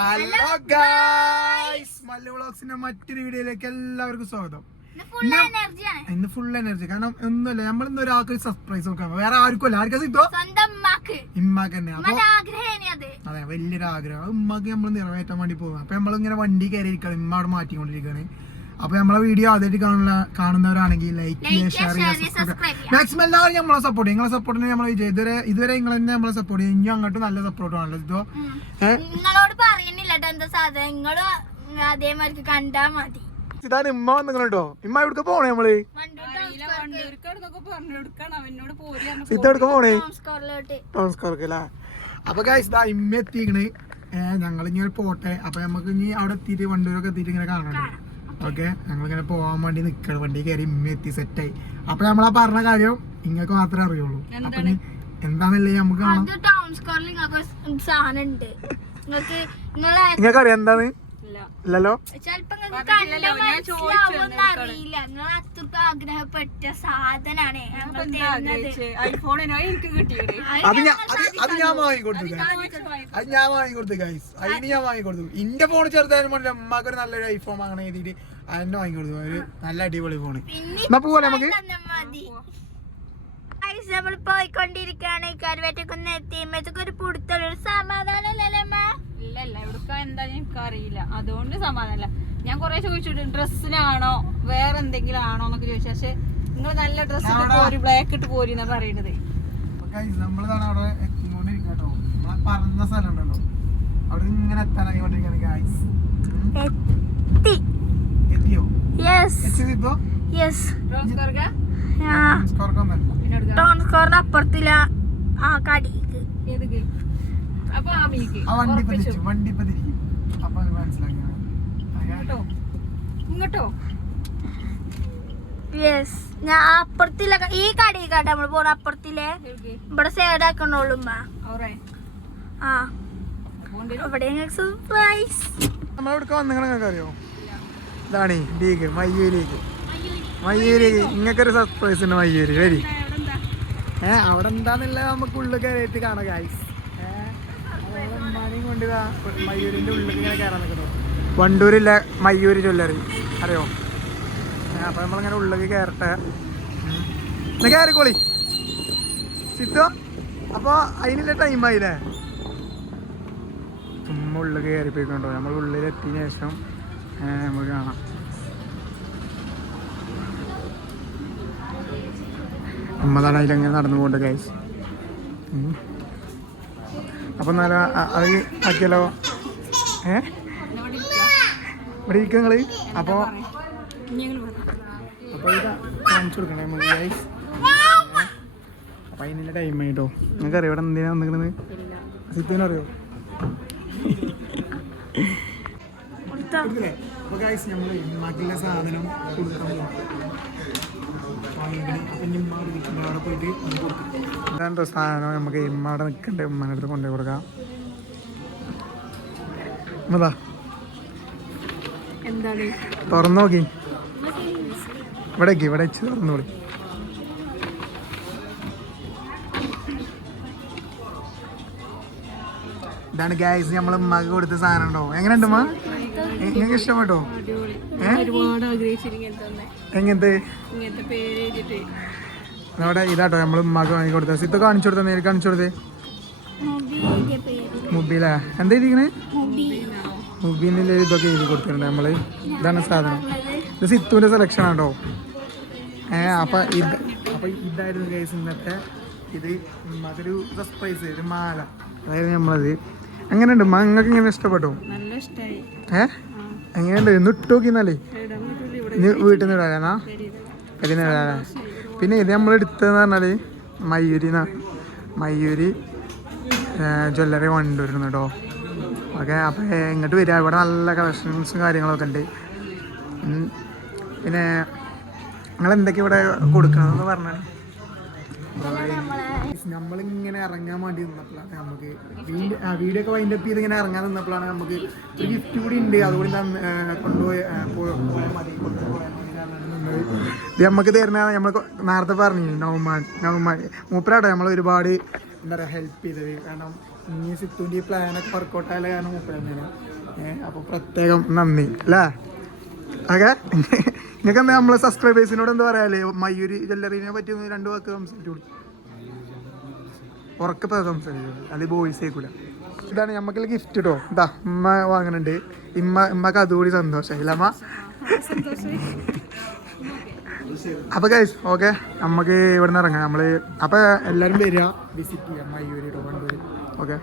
Hello guys Mallu വ്ളോഗ്സിന്റെ മറ്റൊരു വീഡിയോയിലേക്ക് എല്ലാവർക്കും സ്വാഗതം. ഇന്ന് ഫുൾ എനർജി കാരണം ഒന്നുമില്ല നമ്മൾ ഇന്ന് ഒരാൾക്ക് സർപ്രൈസ് നോക്കാം വേറെ ആർക്കും അല്ല ആർക്കും സിദ്ധോ? ഇമ്മാക്ക് തന്നെ. അപ്പൊ അത്. വലിയൊരു ആഗ്രഹം. ഉമ്മാക്ക് നമ്മൾ നിറവേറ്റാൻ വേണ്ടി പോകും അപ്പൊ നമ്മളിങ്ങനെ വണ്ടി കയറി ഇരിക്കണം ഇമ്മ അവിടെ മാറ്റിക്കൊണ്ടിരിക്കുകയാണ് അപ്പൊ നമ്മളെ വീഡിയോ ആദ്യമായിട്ട് കാണുന്ന കാണുന്നവരാണെങ്കിൽ ലൈക്ക് ചെയ്യുക ഷെയർ ചെയ്യുക, സബ്സ്ക്രൈബ് ചെയ്യുക. മാക്സിമം എല്ലാവരും നമ്മളെ സപ്പോർട്ട് ചെയ്യും. നിങ്ങളെ സപ്പോർട്ടിന് നമ്മൾ ഇതുവരെ ഇതുവരെ നിങ്ങൾ തന്നെ നമ്മളെ സപ്പോർട്ട് ചെയ്യും. ഇനി അങ്ങോട്ട് നല്ല സപ്പോർട്ട് ആണല്ലോ ഇതോ നിങ്ങളോട് പറയുന്നില്ല എന്താ സാധനം. അതേമാതിരി കണ്ടാ മതി. ഇതാണ് ഇമ്മ പോണേ നമ്മൾ? പോണേ? അല്ലേ? അപ്പൊ ഗൈസ് ഇതാ ഇമ്മ എത്തിക്കണ്. ഞങ്ങൾ ഇങ്ങനെ പോട്ടെ. അപ്പൊ നമുക്ക് ഇനി അവിടെ എത്തിയിട്ട് വണ്ടൂരൊക്കെ എത്തിയിട്ട് ഇങ്ങനെ കാണണം ഓക്കെ? ഞങ്ങളിങ്ങനെ പോകാൻ വേണ്ടി നിൽക്കണം വണ്ടി കയറി ഇമ്മ എത്തി സെറ്റായി അപ്പൊ നമ്മളാ പറഞ്ഞ കാര്യം നിങ്ങൾക്ക് മാത്രമേ അറിയുള്ളൂ. അപ്പൊ എന്താണല്ലേ എന്താന്നല്ലേ നമുക്ക് നിങ്ങൾക്ക് സാധനം ഉണ്ട്. നിങ്ങൾക്ക് നിങ്ങളെ നിങ്ങൾക്ക് അറിയാം എന്താന്ന് ഇല്ലല്ലോ? കണ്ട അറിയില്ല. നിങ്ങൾ അത്രയ്ക്ക് ആഗ്രഹപ്പെട്ട സാധനാണ് അത് ഞാൻ അത് ഞാൻ വാങ്ങിക്കൊടുത്തു. അത് ഞാൻ വാങ്ങിക്കൊടുത്തു ഗൈസ് അതിന് ഞാൻ വാങ്ങിക്കൊടുത്തു. ഇന്റെ ഫോൺ ചെറുതായാലും പോലെ അമ്മക്കൊരു ഒരു നല്ലൊരു ഐഫോൺ വാങ്ങണ എഴുതിയിട്ട് അതിനെ വാങ്ങിക്കൊടുത്തു. ഒരു നല്ല അടിപൊളി ഫോൺ എന്നാ പോവാ നമുക്ക്? നമ്മൾ പോയിക്കൊണ്ടിരിക്കുകയാണ്. കരുവേറ്റക്കൊന്ന് പുടുത്തൽ ഒരു സമാധാനമല്ലേ അമ്മ? ഇല്ല ഇല്ല എവിടുക്ക എന്താ എനിക്ക് അറിയില്ല അതുകൊണ്ട് സമാധാനല്ല. ഞാൻ കുറെ ചോദിച്ചിട്ട് ഡ്രസ്സിനാണോ? വേറെ എന്തെങ്കിലും ആണോ? എന്നൊക്കെ ചോദിച്ചു. പക്ഷെ നിങ്ങൾ നല്ല ഡ്രസ്സ് ഇട്ട് പോരി ബ്ലാക്ക് ഇട്ട് പോരി എന്നാ പറയണത്. നമ്മളിതാണ് അവിടെ പറഞ്ഞ സ്ഥലം ഉണ്ടല്ലോ അവിടെ ഇങ്ങനെ എത്താനായി കൊണ്ടിരിക്കുകയാണ് എത്തിയോ? യെസ് അപ്പുറത്തില്ല. ആ കടിക്ക്. അപ്പൊ ആ മീക്ക് ആ വണ്ടി ഇപ്പൊ ഉറപ്പിച്ചു. തിരിച്ചു വണ്ടി ഇപ്പൊ തിരിക്കും അപ്പൊ അത് മനസ്സിലാക്കി. ഇങ്ങോട്ടോ. ഇങ്ങോട്ടോ. യെസ് ഞാൻ അപ്പുറത്തില്ല ക- ഈ കടി നമ്മൾ പോണ അപ്പുറത്തില്ലേ ഇവിടെ സൈഡ് ആക്കണോളൂ ഉമ്മ. അവറേ ആ. ഇവിടെ സർപ്രൈസ് നിങ്ങൾക്ക് അറിയോ? ഇതാണ് ലീഗ് ഇങ്ങനൊരു സർപ്രൈസ് ഉണ്ട് മയ്യൂര്. വരി. ഏ അവിടെ എന്താന്നുള്ളത് നമുക്ക് ഉള്ളിൽ കയറിയിട്ട് കാണാം ഗായ്സ് ഉള്ളിൽ വണ്ടൂരില്ല മയ്യൂര് ജ്വല്ലറി. അറിയോ? അപ്പൊ നമ്മളിങ്ങനെ ഉള്ളിൽ കയറട്ടെ. എന്നാ കയറിക്കോളി. സിത്തോ അപ്പൊ അതിനുള്ള ടൈം ആയില്ലേ? ചുമ്മാ ഉള്ളിൽ കയറിപ്പോയിക്കൊണ്ടോ? നമ്മൾ ഉള്ളിൽ എത്തിയതിനു ശേഷം നമുക്ക് കാണാം. നമ്മളാണ് അതിലങ്ങനെ നടന്നു പോകേണ്ട ഗൈസ് അപ്പം നല്ല അത് ആക്കിയാലോ? ഏ? ഇവിടെ ഇരിക്കുക നിങ്ങൾ അപ്പോൾ അപ്പോൾ ഇത് കാണിച്ചു കൊടുക്കണേ നമുക്ക് ഗൈസ് അപ്പം അതിനുള്ള ടൈം ആയിട്ടോ നിങ്ങൾക്ക് അറിയോ ഇവിടെ എന്തിനാണ് വന്നിരിക്കുന്നത് സിത്തുവിനറിയോ എടുത്തില്ലേ? ഗൈസ് നമ്മൾ നമ്മൾ മകളുടെ സാധനം കൊടുക്കാൻ ഇതാണ്ടോ സാധനം നമുക്ക് ഇമ്മാടെ നിൽക്കണ്ടേ ഉമ്മയുടെ അടുത്ത് കൊണ്ടുപോയി കൊടുക്കാം. തുറന്നു നോക്കി. ഇവിടെ ഇവിടെ വെച്ച് തുറന്നോളി ഇതാണ് ഗ്യാസ് നമ്മൾ ഉമ്മക്ക് കൊടുത്ത സാധനം ഉണ്ടോ? എങ്ങനെയുണ്ട് ഉമ്മ? നിങ്ങൾക്ക് ഇഷ്ടപ്പെട്ടോ? ഒരുപാട് എങ്ങനത്തെ? ഇങ്ങനത്തെ പേര് എഴുതിട്ട് നമ്മുടെ ഇതാട്ടോ നമ്മൾ ഉമ്മാക്ക് വാങ്ങി കൊടുത്തത്. സിത്ത് കാണിച്ചു കൊടുത്ത നേരി കാണിച്ചു കൊടുത്തേ മുബിലാ? എന്താ എഴുതിക്കണേ? മുബീനിൽ ഇതൊക്കെ എഴുതി കൊടുത്തിട്ടുണ്ട് നമ്മൾ. ഇതാണ് സാധനം. ഇത് സിത്തുവിന്റെ സെലക്ഷൻ ആണോ? ഏ അപ്പൊ ഇത് അപ്പൊ ഇതായിരുന്നു കേസ് ഇന്നത്തെ ഇത് അതൊരു സർപ്രൈസ് ഒരു മാല. അതായത് നമ്മളത്. എങ്ങനെയുണ്ട്? നിങ്ങൾക്ക് ഇങ്ങനെ ഇഷ്ടപ്പെട്ടു? ഏഹ് എങ്ങനെയുണ്ട്? ഇന്ന് ഇട്ട് ഇനി വീട്ടിൽ നിന്ന് ഇടാനാ കരിന്ന് ഇടാനാ പിന്നെ ഇത് നമ്മൾ എടുത്തതെന്ന് പറഞ്ഞാൽ മയൂരി മയൂരി ജ്വല്ലറി കൊണ്ടുവരുന്നു കേട്ടോ ഓക്കെ അപ്പോൾ ഇങ്ങോട്ട് വരിക ഇവിടെ നല്ല കളക്ഷൻസും കാര്യങ്ങളൊക്കെ ഉണ്ട്. പിന്നെ നിങ്ങൾ എന്തൊക്കെ ഇവിടെ കൊടുക്കണമെന്ന് പറഞ്ഞാൽ നമ്മളിങ്ങനെ ഇറങ്ങാൻ വേണ്ടി നിന്നപ്പോഴാണ് നമുക്ക് വീഡിയോ ഒക്കെ വൈൻഡപ്പ് ചെയ്ത് ഇങ്ങനെ ഇറങ്ങാൻ നിന്നപ്പോഴാണ് നമുക്ക് ഒരു ഗിഫ്റ്റ് കൂടി ഉണ്ട്. അതുകൂടി തന്ന്, കൊണ്ടുപോയി മതി. ഇത് നമുക്ക് തരുന്ന നമ്മൾ നേരത്തെ പറഞ്ഞു നവമാൻ നവമാൻ മൂപ്പരാട്ടോ നമ്മൾ ഒരുപാട് എന്താ പറയുക ഹെൽപ്പ് ചെയ്തത്. കാരണം ഇനി സിത്തുവിന്റെ ഈ പ്ലാനൊക്കെ വർക്കൗട്ട് ആയാലും കാരണം മൂപ്പരാണ് അപ്പോൾ പ്രത്യേകം നന്ദി അല്ലേ? ഓക്കെ. നിങ്ങൾക്ക് എന്താ നമ്മളെ സബ്സ്ക്രൈബേഴ്സിനോട് എന്താ പറയാല്ലേ മയൂരി ജ്വല്ലറിനെ പറ്റി രണ്ട് വാക്ക് സംസാരിച്ചു? ഉറക്കപ്പോ സംസാരിച്ചു? അത് ബോയ്സ് ആയിക്കൂല ഇതാണ് നമുക്കുള്ള ഗിഫ്റ്റ് കേട്ടോ ഇതാ ഉമ്മ വാങ്ങുന്നുണ്ട് ഇമ്മ ഇമ്മക്ക് അതുകൂടി സന്തോഷമായി അമ്മ? അപ്പൊ ഗൈസ് ഓക്കെ. നമുക്ക് ഇവിടെ നിന്ന് ഇറങ്ങാം. നമ്മൾ അപ്പൊ എല്ലാരും വരിക വിസിറ്റ് ചെയ്യാം. മയൂരി കേട്ടോ കണ്ടൂര്. ഓക്കെ.